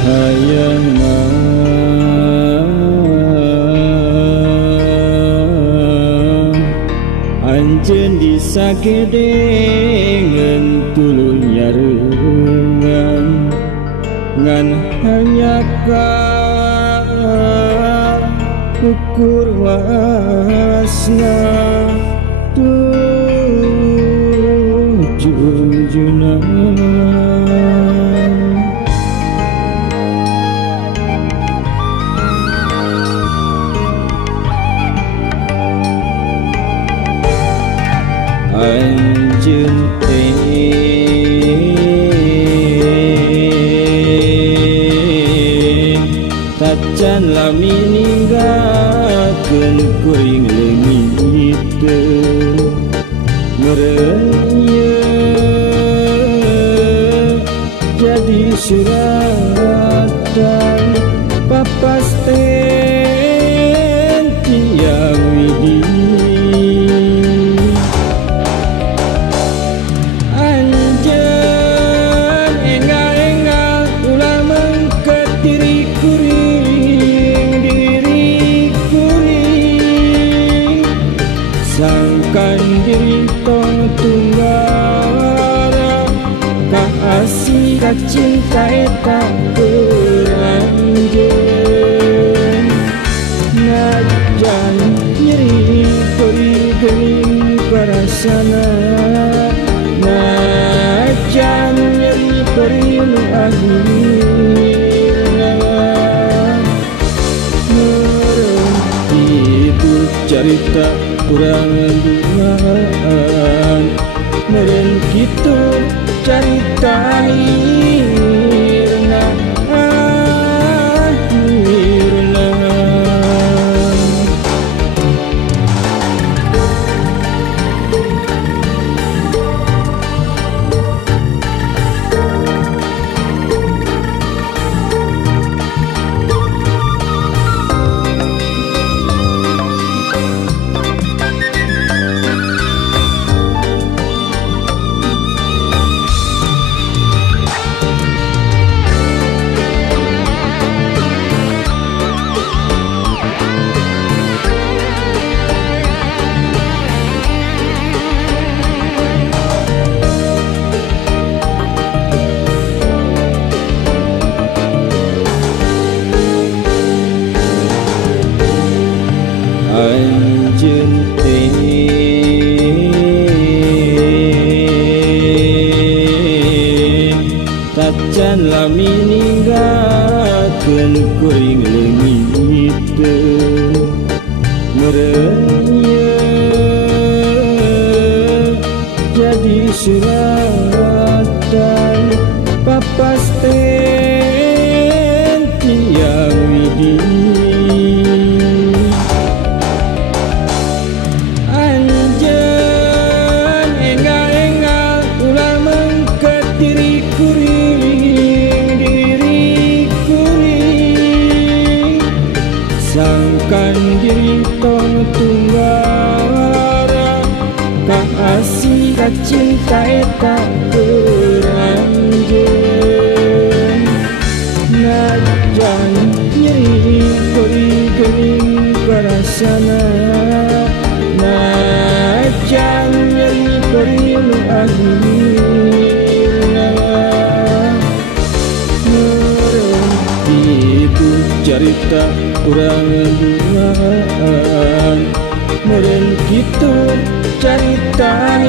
hayangna anjeun disagedengeun tuluy nyareungan ngan hanya ka ukur wasna junjunan anjeun teh tacan lami ninggalkeun kuring leungit teu meureun jadi suratan papasten tiang widi anjeun engal-engal ulah mengket diri kuring sangkan diri tong tunggara kaasih kacinta eta anjeun najan nyeri geuning parasana najan nyeri perlu akhirna meureun kitu carita urang duaan meureun kitu carita akhirna anjeun teh tacan lami ninggalkeun kuring leungit teu meureun jadi suratan papasten tiang widi sangkan diri tong tunggara kaasih kacinta eta anjeun najan nyeri geuning parasana najan nyeri perlu akhirna meureun kitu carita urang duaan meureun kitu carita